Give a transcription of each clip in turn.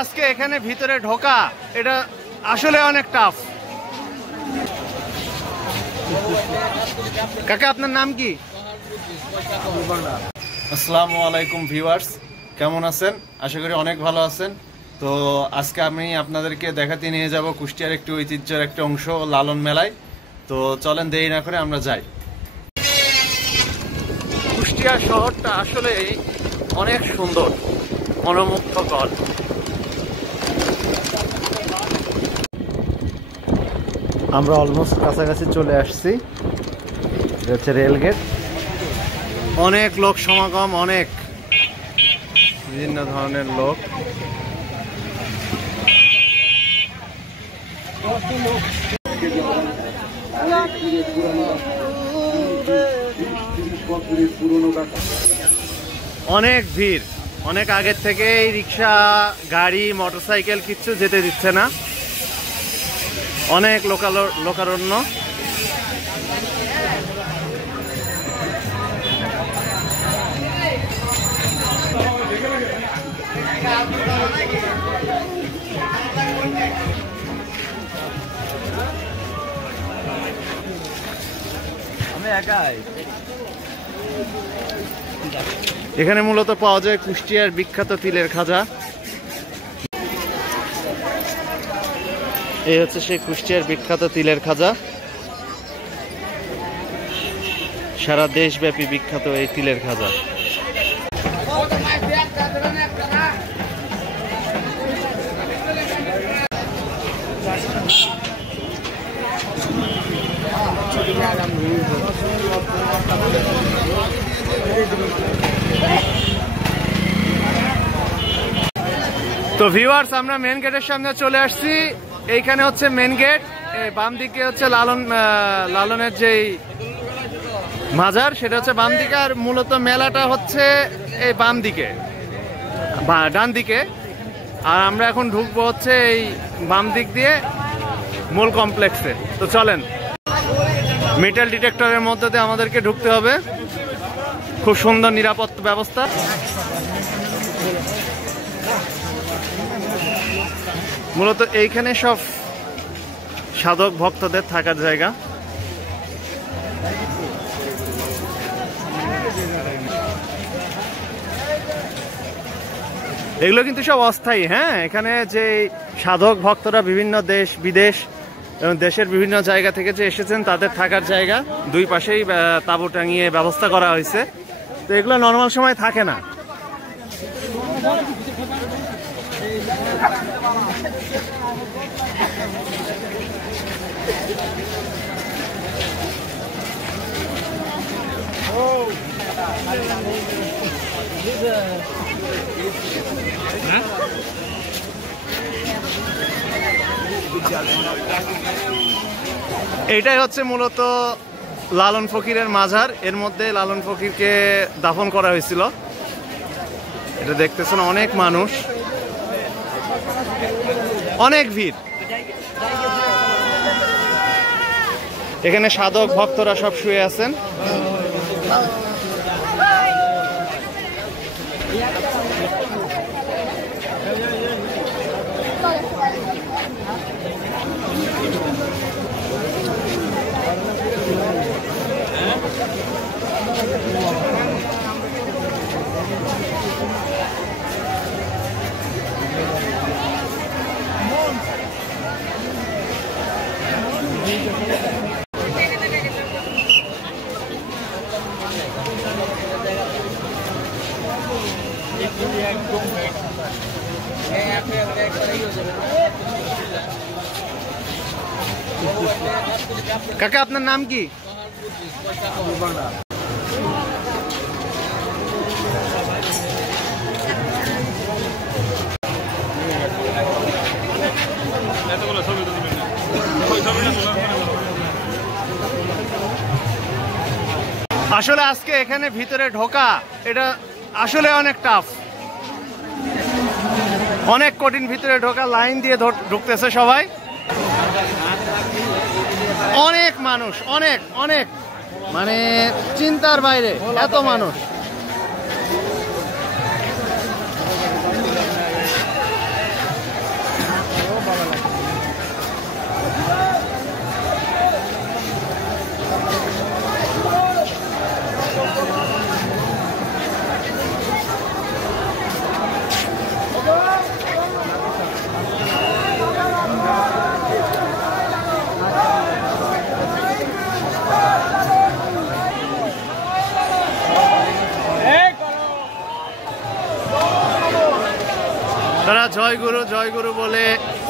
আজকে এখানে ভিতরে ঢোকা এটা আসলে অনেক টাফ। কাকা আপনার নাম কি? আসসালামু আলাইকুম ভিউয়ার্স, কেমন আছেন? আশা করি অনেক ভালো আছেন। তো আজকে আমি আপনাদেরকে দেখাতে নিয়ে যাব কুষ্টিয়ার একটি ঐতিহ্যের একটা অংশ লালন মেলায়। তো চলেন দেরি না করে আমরা যাই। কুষ্টিয়া শহরটা আসলে অনেক সুন্দর, মনোমুগ্ধকর। আমরা অলমোস্ট কাছাকাছি চলে আসছি। এটা হচ্ছে রেলগেট। অনেক লোক সমাগম, অনেক বিভিন্ন ধরনের লোক। অনেক ভিড়, অনেক আগের থেকেই রিক্সা, গাড়ি, মোটরসাইকেল কিচ্ছু যেতে দিচ্ছে না। অনেক লোকারণ্য। এখানে মূলত পাওয়া যায় কুষ্টিয়ার বিখ্যাত তিলের খাজা। এই হচ্ছে সেই কুষ্টিয়ার বিখ্যাত তিলের খাজা। সারা দেশব্যাপী বিখ্যাত এই তিলের খাজা। তো ভিউয়ার্স, আমরা মেন গেটের সামনে চলে আসছি। এইখানে হচ্ছে মেন গেট। বাম দিকে হচ্ছে লালনের যেই মাজার, সেটা হচ্ছে বাম দিকে। আর মূলত মেলাটা হচ্ছে এই বাম দিকে বা ডান দিকে। আর আমরা এখন ঢুকবো হচ্ছে এই বাম দিক দিয়ে মূল কমপ্লেক্সে। তো চলেন, মেটাল ডিটেক্টরের মধ্যে দিয়ে আমাদেরকে ঢুকতে হবে। খুব সুন্দর নিরাপত্তা ব্যবস্থা। মূলত এইখানে সব সাধক ভক্তদের থাকার জায়গা। এগুলো কিন্তু সব অস্থায়ী। হ্যাঁ, এখানে যে সাধক ভক্তরা বিভিন্ন দেশ বিদেশ এবং দেশের বিভিন্ন জায়গা থেকে যে এসেছেন তাদের থাকার জায়গা। দুই পাশেই তাঁবু টাঙিয়ে ব্যবস্থা করা হয়েছে। তো এগুলো নর্মাল সময় থাকে না। এইটাই হচ্ছে মূলত লালন ফকিরের মাজার। এর মধ্যে লালন ফকিরকে দাফন করা হয়েছিল। এটা দেখতেছেন, অনেক মানুষ, অনেক ভিড়। এখানে সাধক ভক্তরা সব শুয়ে আছেন। কাকা আপনার নাম কি? আসলে আজকে এখানে ভিতরে ঢোকা এটা আসলে অনেক টাফ, অনেক কঠিন। ভিতরে ঢোকা, লাইন দিয়ে ঢুকতেছে সবাই। অনেক মানুষ, অনেক অনেক, মানে চিন্তার বাইরে এত মানুষ। জয় গুরু বলে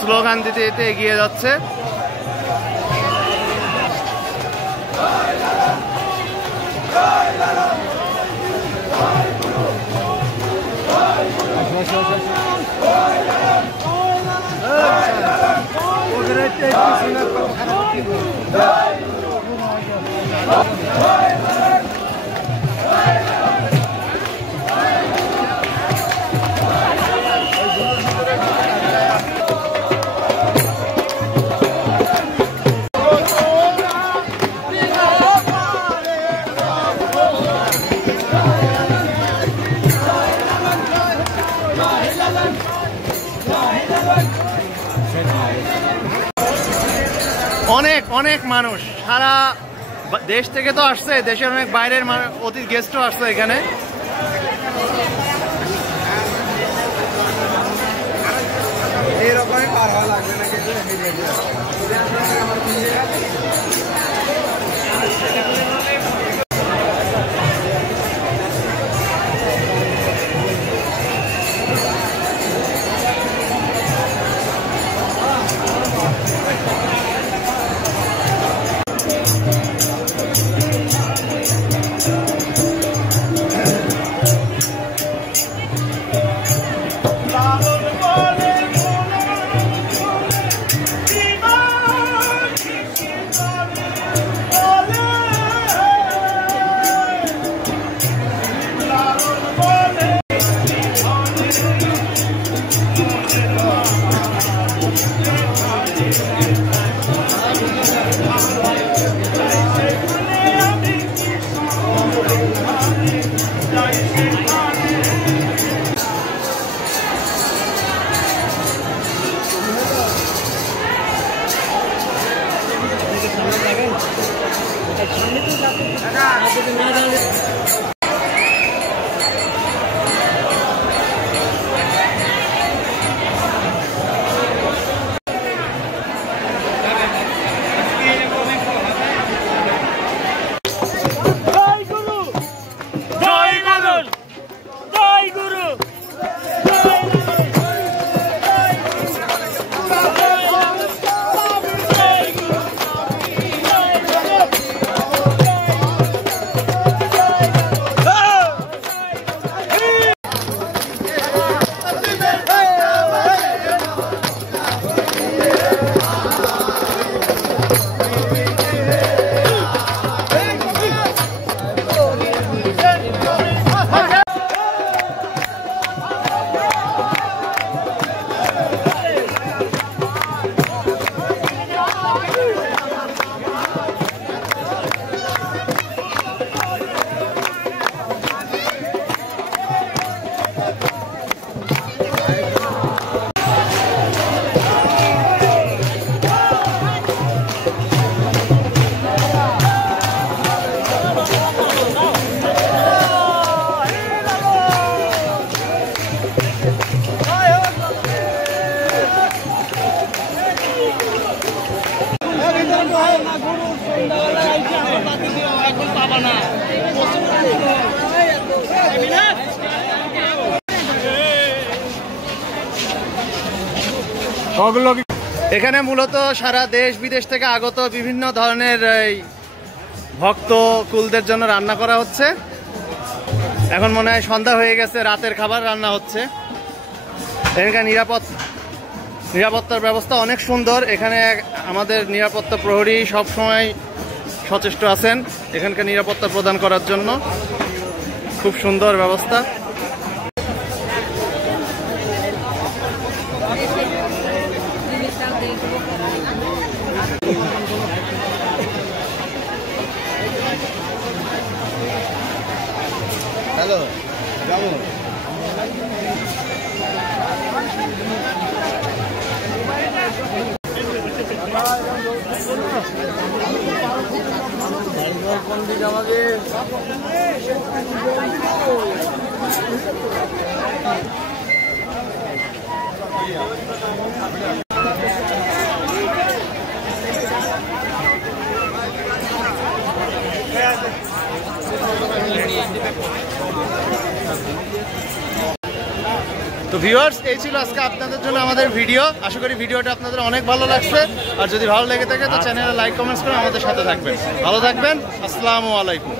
স্লোগান দিতে দিতে এগিয়ে যাচ্ছে। অনেক অনেক মানুষ সারা দেশ থেকে তো আসছে, দেশের অনেক বাইরের অতিথি গেস্টও আসছে এখানে। এইরকমই পার হওয়া লাগবে নাকি? এখানে মূলত সারা দেশ বিদেশ থেকে আগত বিভিন্ন ধরনের ভক্ত কুলদের জন্য রান্না করা হচ্ছে। এখন মনে হয় সন্ধ্যা হয়ে গেছে, রাতের খাবার রান্না হচ্ছে। এখানকার নিরাপত্তার ব্যবস্থা অনেক সুন্দর। এখানে আমাদের নিরাপত্তা প্রহরী সব সময় সচেষ্ট আছেন এখানকার নিরাপত্তা প্রদান করার জন্য। খুব সুন্দর ব্যবস্থা। হ্যালো, কেমন? তো ভিউয়ার্স, এই ছিল আজকে আপনাদের জন্য আমাদের ভিডিও। আশা করি ভিডিওটা আপনাদের অনেক ভালো লাগছে। আর যদি ভালো লেগে থাকে তো চ্যানেলে লাইক কমেন্টস করে আমাদের সাথে থাকবেন। ভালো থাকবেন। আসসালামু আলাইকুম।